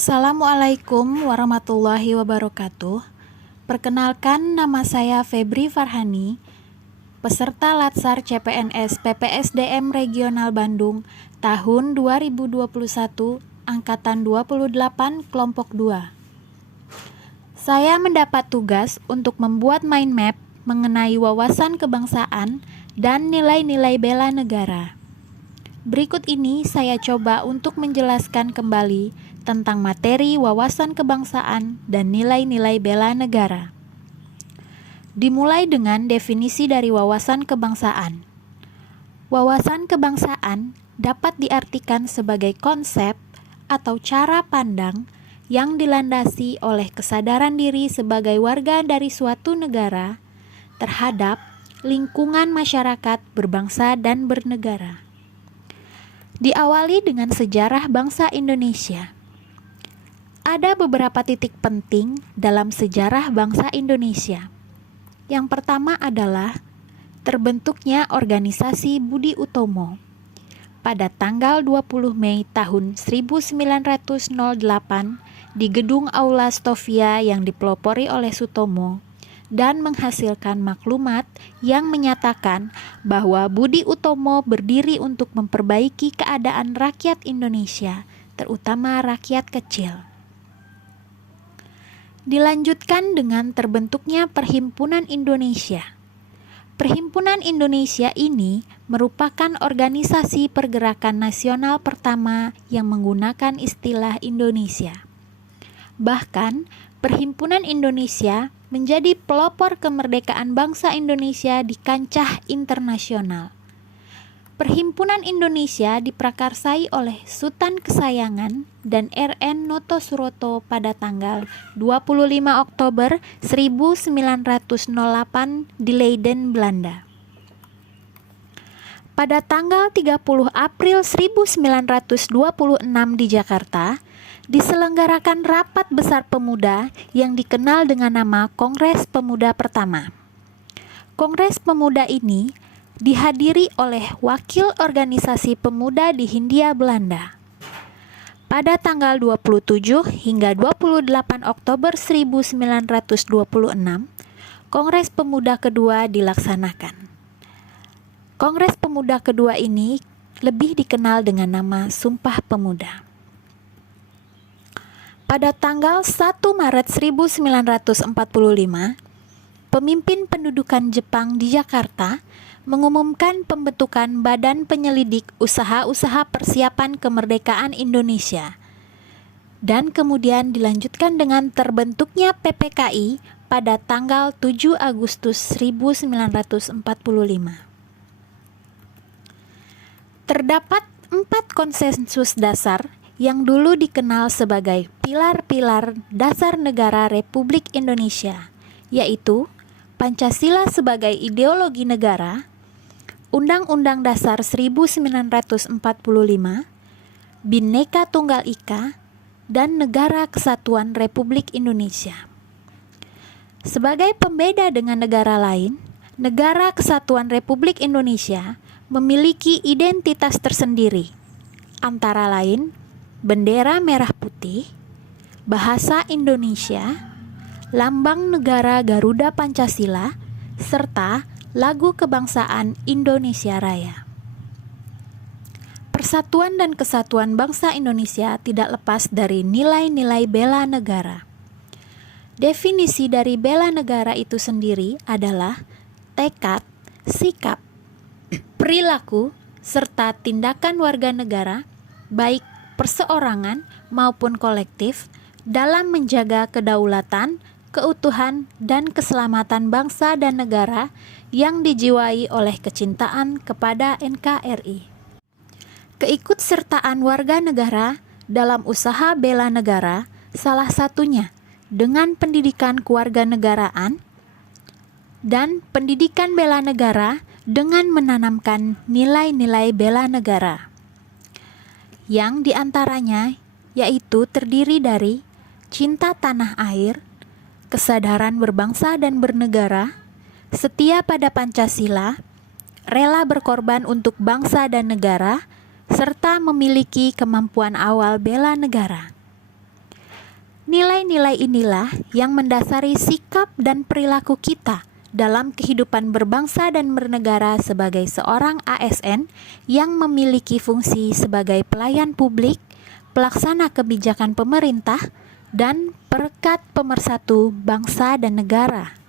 Assalamualaikum warahmatullahi wabarakatuh. Perkenalkan, nama saya Febri Farhani, peserta Latsar CPNS PPSDM Regional Bandung tahun 2021, angkatan 28, kelompok 2. Saya mendapat tugas untuk membuat mind map mengenai wawasan kebangsaan dan nilai-nilai bela negara. Berikut ini saya coba untuk menjelaskan kembali tentang materi wawasan kebangsaan dan nilai-nilai bela negara. Dimulai dengan definisi dari wawasan kebangsaan. Wawasan kebangsaan dapat diartikan sebagai konsep atau cara pandang yang dilandasi oleh kesadaran diri sebagai warga dari suatu negara terhadap lingkungan masyarakat berbangsa dan bernegara. Diawali dengan sejarah bangsa Indonesia. Ada beberapa titik penting dalam sejarah bangsa Indonesia. Yang pertama adalah terbentuknya organisasi Budi Utomo pada tanggal 20 Mei tahun 1908 di Gedung Aula Stovia yang dipelopori oleh Sutomo dan menghasilkan maklumat yang menyatakan bahwa Budi Utomo berdiri untuk memperbaiki keadaan rakyat Indonesia, terutama rakyat kecil. Dilanjutkan dengan terbentuknya Perhimpunan Indonesia. Perhimpunan Indonesia ini merupakan organisasi pergerakan nasional pertama yang menggunakan istilah Indonesia. Bahkan, Perhimpunan Indonesia menjadi pelopor kemerdekaan bangsa Indonesia di kancah internasional. Perhimpunan Indonesia diprakarsai oleh Sultan Kesayangan dan R.N. Noto Suroto pada tanggal 25 Oktober 1908 di Leiden, Belanda. Pada tanggal 30 April 1926 di Jakarta, diselenggarakan rapat besar pemuda yang dikenal dengan nama Kongres Pemuda Pertama. Kongres Pemuda ini dihadiri oleh wakil organisasi pemuda di Hindia Belanda. Pada tanggal 27 hingga 28 Oktober 1926, Kongres Pemuda kedua dilaksanakan. Kongres Pemuda kedua ini lebih dikenal dengan nama Sumpah Pemuda. Pada tanggal 1 Maret 1945, pemimpin pendudukan Jepang di Jakarta mengumumkan pembentukan Badan Penyelidik Usaha-usaha Persiapan Kemerdekaan Indonesia, dan kemudian dilanjutkan dengan terbentuknya PPKI pada tanggal 7 Agustus 1945. Terdapat 4 konsensus dasar yang dulu dikenal sebagai pilar-pilar dasar negara Republik Indonesia, yaitu Pancasila sebagai ideologi negara, Undang-Undang Dasar 1945, Bhinneka Tunggal Ika, dan Negara Kesatuan Republik Indonesia. Sebagai pembeda dengan negara lain, Negara Kesatuan Republik Indonesia memiliki identitas tersendiri, antara lain bendera merah putih, bahasa Indonesia, lambang negara Garuda Pancasila, serta lagu kebangsaan Indonesia Raya. Persatuan dan kesatuan bangsa Indonesia tidak lepas dari nilai-nilai bela negara. Definisi dari bela negara itu sendiri adalah tekad, sikap, perilaku, serta tindakan warga negara, baik perseorangan maupun kolektif, dalam menjaga kedaulatan, keutuhan, dan keselamatan bangsa dan negara yang dijiwai oleh kecintaan kepada NKRI. Keikutsertaan warga negara dalam usaha bela negara salah satunya dengan pendidikan kewarganegaraan dan pendidikan bela negara dengan menanamkan nilai-nilai bela negara, yang diantaranya yaitu terdiri dari cinta tanah air, kesadaran berbangsa dan bernegara, setia pada Pancasila, rela berkorban untuk bangsa dan negara, serta memiliki kemampuan awal bela negara. Nilai-nilai inilah yang mendasari sikap dan perilaku kita dalam kehidupan berbangsa dan bernegara sebagai seorang ASN yang memiliki fungsi sebagai pelayan publik, pelaksana kebijakan pemerintah, dan perekat pemersatu bangsa dan negara.